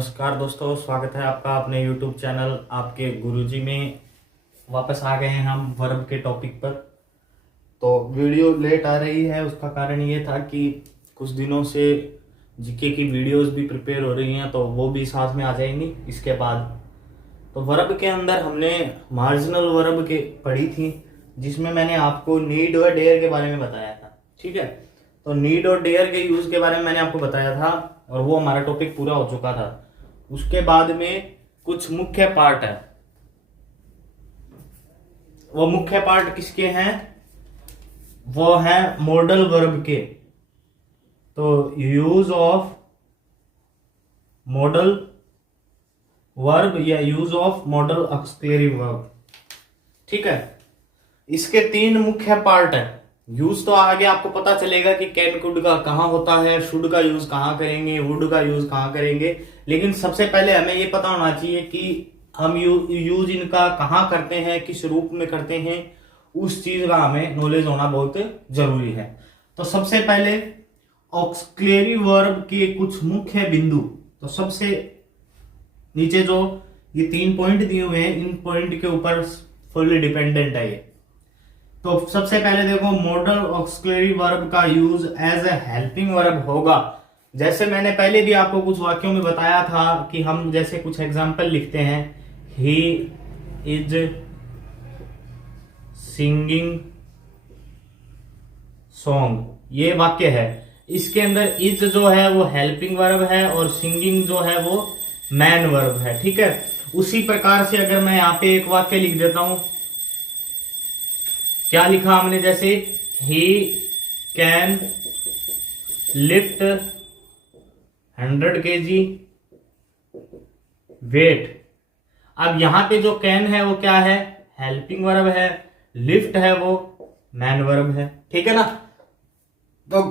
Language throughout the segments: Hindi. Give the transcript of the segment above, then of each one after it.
नमस्कार दोस्तों, स्वागत है आपका अपने YouTube चैनल आपके गुरुजी में। वापस आ गए हैं हम वर्ब के टॉपिक पर। तो वीडियो लेट आ रही है, उसका कारण ये था कि कुछ दिनों से जीके की वीडियोस भी प्रिपेयर हो रही हैं, तो वो भी साथ में आ जाएंगी इसके बाद। तो वर्ब के अंदर हमने मार्जिनल वर्ब के पढ़ी थी, जिसमें मैंने आपको नीड और डेयर के बारे में बताया था। ठीक है, तो नीड और डेयर के यूज के बारे में मैंने आपको बताया था और वो हमारा टॉपिक पूरा हो चुका था। उसके बाद में कुछ मुख्य पार्ट है। वो मुख्य पार्ट किसके हैं? वो है मॉडल वर्ब के। तो यूज ऑफ मॉडल वर्ब या use of model auxiliary verb. ठीक है, इसके तीन मुख्य पार्ट है। यूज तो आगे आपको पता चलेगा कि कैन कुड का कहां होता है, शुड का यूज कहां करेंगे, वुड का यूज कहां करेंगे। लेकिन सबसे पहले हमें ये पता होना चाहिए कि हम यूज इनका कहां करते हैं, किस रूप में करते हैं, उस चीज का हमें नॉलेज होना बहुत जरूरी है। तो सबसे पहले ऑक्सिलरी वर्ब के कुछ मुख्य बिंदु। तो सबसे नीचे जो ये 3 पॉइंट दिए हुए हैं, इन पॉइंट के ऊपर फुल्ली डिपेंडेंट है ये। तो सबसे पहले देखो, मॉडल ऑक्सिलरी वर्ब का use as a helping verb होगा। जैसे मैंने पहले भी आपको कुछ वाक्यों में बताया था कि हम जैसे कुछ एग्जांपल लिखते हैं, ही इज सिंगिंग सॉन्ग, ये वाक्य है। इसके अंदर इज जो है वो हेल्पिंग वर्ब है और सिंगिंग जो है वो मैन वर्ब है। ठीक है, उसी प्रकार से अगर मैं यहाँ पे एक वाक्य लिख देता हूं, क्या लिखा हमने? जैसे he can lift 100 kg weight. अब यहां पे जो कैन है वो क्या है? हेल्पिंग वर्ब है। लिफ्ट है वो मैन वर्ब है। ठीक है ना। तो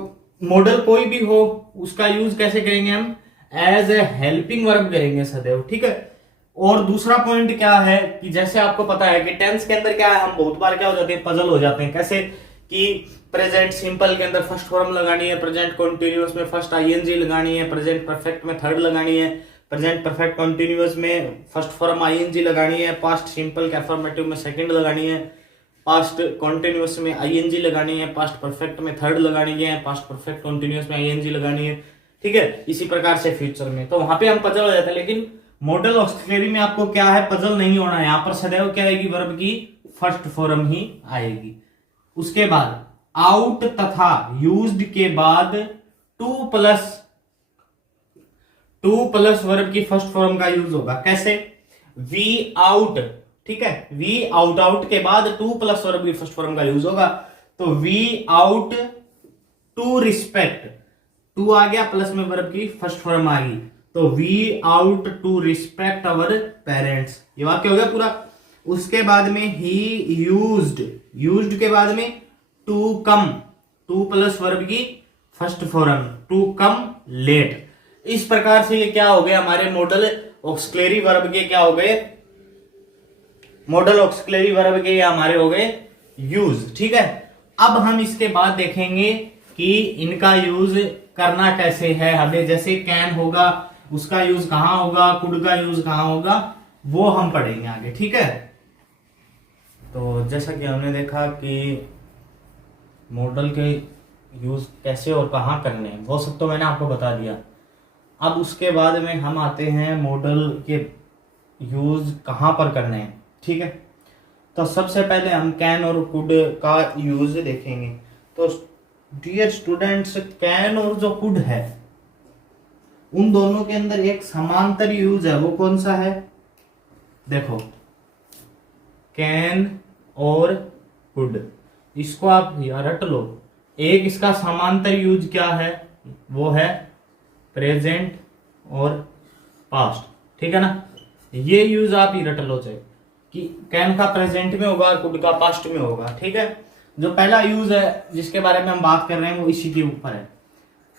मॉडल कोई भी हो, उसका यूज कैसे करेंगे हम? एज ए हेल्पिंग वर्ब करेंगे सदैव। ठीक है। और दूसरा पॉइंट क्या है कि जैसे आपको पता है कि टेंस के अंदर क्या है, हम बहुत बार क्या हो जाते हैं, पजल हो जाते हैं। कैसे कि प्रेजेंट सिंपल के अंदर फर्स्ट फॉर्म लगानी है, प्रेजेंट कॉन्टिन्यूअस में फर्स्ट आईएनजी लगानी है, प्रेजेंट परफेक्ट में थर्ड लगानी है, प्रेजेंट परफेक्ट कॉन्टिन्यूअस में फर्स्ट फॉर्म आईएनजी लगानी है, पास्ट सिंपल के अफर्मेटिव में सेकंड लगानी है, पास्ट कॉन्टिन्यूअस में आईएनजी लगानी है, पास्ट परफेक्ट में थर्ड लगानी है, पास्ट परफेक्ट कॉन्टिन्यूअस में आईएनजी लगानी है। ठीक है, इसी प्रकार से फ्यूचर में। तो वहां पे हम पजल हो जाते हैं। लेकिन मॉडल ऑक्सिलरी में आपको क्या है, पजल नहीं होना है। यहां पर सदैव क्या आएगी? वर्ब की फर्स्ट फॉर्म ही आएगी। उसके बाद आउट तथा यूज्ड के बाद टू प्लस वर्ब की फर्स्ट फॉर्म का यूज होगा। कैसे? We out. ठीक है, वी आउट के बाद टू प्लस वर्ब की फर्स्ट फॉर्म का यूज होगा। तो we ought to respect, to आ गया, प्लस में वर्ब की फर्स्ट फॉर्म आ गई, तो we ought to respect our parents, ये वाक्य हो गया पूरा। उसके बाद में ही यूज्ड के बाद में to come, two plus verb की first form, to come late. इस प्रकार से ये क्या हो गए हमारे मॉडल ऑक्सिलरी वर्ब के, क्या हो गए? मॉडल ऑक्सिलरी वर्ब के हमारे हो गए यूज। ठीक है, अब हम इसके बाद देखेंगे कि इनका यूज करना कैसे है हमें। जैसे कैन होगा, उसका यूज कहां होगा, कुड का यूज कहां होगा, वो हम पढ़ेंगे आगे। ठीक है, तो जैसा कि हमने देखा कि मॉडल के यूज कैसे और कहां करने हैं, वो सब तो मैंने आपको बता दिया। अब उसके बाद में हम आते हैं मॉडल के यूज कहां पर करने हैं। ठीक है, तो सबसे पहले हम कैन और कुड का यूज देखेंगे। तो डियर स्टूडेंट्स, कैन और जो कुड है, उन दोनों के अंदर एक समांतर यूज है। वो कौन सा है? देखो, कैन और कुड, इसको आप रट लो। एक इसका समांतर यूज क्या है? वो है प्रेजेंट और पास्ट। ठीक है ना, ये यूज आप ही रट लो चाहे कि कैन का प्रेजेंट में होगा और कुड का पास्ट में होगा। ठीक है, जो पहला यूज है जिसके बारे में हम बात कर रहे हैं वो इसी के ऊपर है।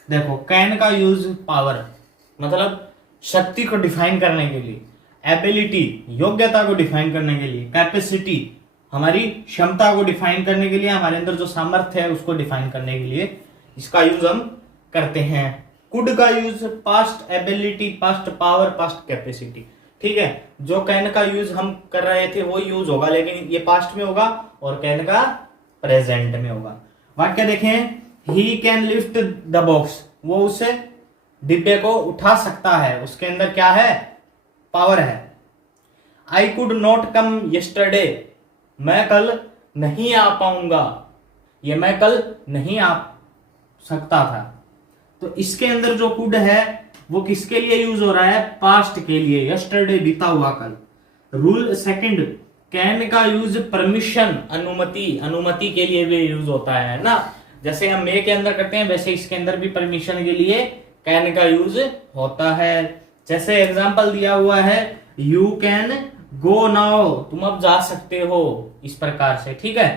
देखो, कैन का यूज पावर, मतलब शक्ति को डिफाइन करने के लिए, एबिलिटी योग्यता को डिफाइन करने के लिए, कैपेसिटी हमारी क्षमता को डिफाइन करने के लिए, हमारे अंदर जो सामर्थ्य है उसको डिफाइन करने के लिए इसका यूज हम करते हैं। कुड का use past ability, past power, past capacity. ठीक है, जो कैन का यूज हम कर रहे थे वो यूज होगा, लेकिन ये पास्ट में होगा और कैन का प्रेजेंट में होगा। वाक्य देखें, ही कैन लिफ्ट द बॉक्स, वो उस डिब्बे को उठा सकता है, उसके अंदर क्या है, पावर है। I could not come yesterday, मैं कल नहीं आ पाऊंगा, ये मैं कल नहीं आ सकता था। तो इसके अंदर जो कुड है वो किसके लिए यूज हो रहा है, पास्ट के लिए, यस्टरडे बीता हुआ कल। रूल सेकंड, कैन का यूज परमिशन, अनुमति के लिए भी यूज होता है ना, जैसे हम मे के अंदर करते हैं वैसे इसके अंदर भी परमिशन के लिए कैन का यूज होता है। जैसे एग्जांपल दिया हुआ है, यू कैन गो नाउ, तुम अब जा सकते हो, इस प्रकार से। ठीक है,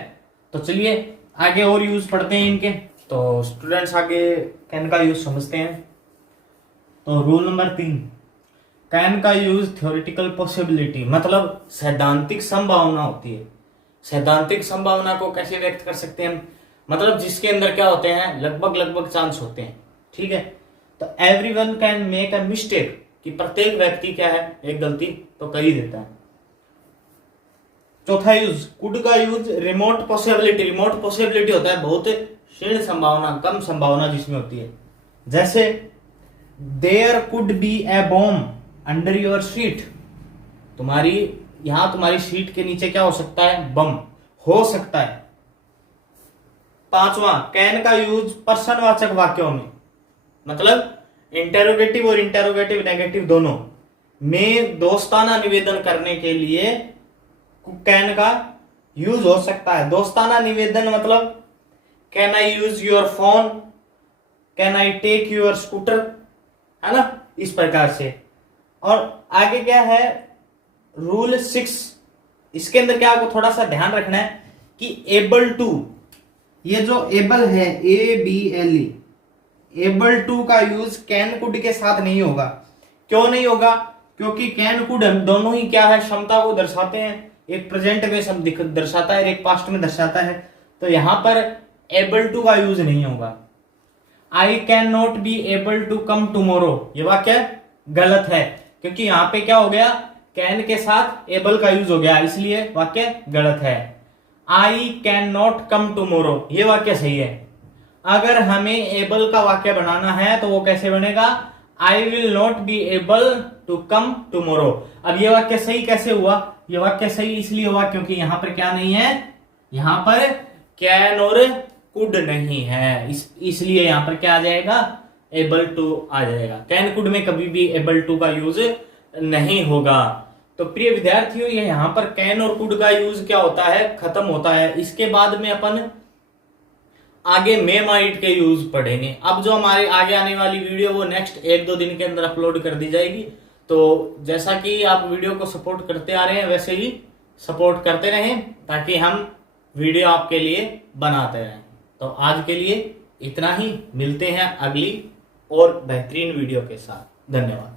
तो चलिए आगे और यूज पढ़ते हैं इनके। तो स्टूडेंट्स आगे कैन का यूज समझते हैं। तो रूल नंबर 3, कैन का यूज थ्योरेटिकल पॉसिबिलिटी, मतलब सैद्धांतिक संभावना होती है। सैद्धांतिक संभावना को कैसे व्यक्त कर सकते हैं हम, मतलब जिसके अंदर क्या होते हैं, लगभग चांस होते हैं। ठीक है, तो everyone can make a mistake, कि प्रत्येक व्यक्ति क्या है, एक गलती तो कर ही देता है। चौथा यूज, कुड का use remote possibility, remote possibility होता है बहुत क्षीण संभावना, कम संभावना जिसमें होती है। जैसे there could be a bomb under your seat, तुम्हारी सीट के नीचे क्या हो सकता है, बम हो सकता है। पांचवा, कैन का यूज प्रश्नवाचक वाक्यों में, मतलब इंटेरोगेटिव और इंटेरोगेटिव नेगेटिव दोनों में दोस्ताना निवेदन करने के लिए कैन का यूज हो सकता है। दोस्ताना निवेदन मतलब can I use your phone, can I take your scooter, है ना, इस प्रकार से। और आगे क्या है, रूल 6, इसके अंदर क्या आपको थोड़ा सा ध्यान रखना है कि एबल टू, ये जो एबल है ABLE, एबल टू का यूज कैन कुड के साथ नहीं होगा। क्यों नहीं होगा, क्योंकि कैन कुड दोनों ही क्या है, क्षमता को दर्शाते हैं, एक प्रेजेंट में दर्शाता है, एक पास्ट में दर्शाता है। तो यहां पर एबल टू का यूज नहीं होगा। I can not be able to come tomorrow, ये वाक्य गलत है, क्योंकि यहां पे क्या हो गया, कैन के साथ एबल का यूज हो गया, इसलिए वाक्य गलत है। आई कैन नॉट कम टुमारो, ये वाक्य सही है। अगर हमें एबल का वाक्य बनाना है तो वो कैसे बनेगा, I will not be able to come tomorrow. अब ये वाक्य सही कैसे हुआ, ये वाक्य सही इसलिए हुआ क्योंकि यहां पर क्या नहीं है, यहां पर कैन और कुड नहीं है, इसलिए यहां पर क्या आ जाएगा, एबल टू आ जाएगा। कैन कुड में कभी भी एबल टू का यूज नहीं होगा। तो प्रिय विद्यार्थियों, ये यहां पर कैन और कुड का यूज क्या होता है, खत्म होता है। इसके बाद में अपन आगे मे माइट के यूज पढ़ेंगे। अब जो हमारे आगे आने वाली वीडियो वो नेक्स्ट 1-2 दिन के अंदर अपलोड कर दी जाएगी। तो जैसा कि आप वीडियो को सपोर्ट करते आ रहे हैं वैसे ही सपोर्ट करते रहें, ताकि हम वीडियो आपके लिए बनाते रहें। तो आज के लिए इतना ही, मिलते हैं अगली और बेहतरीन वीडियो के साथ। धन्यवाद।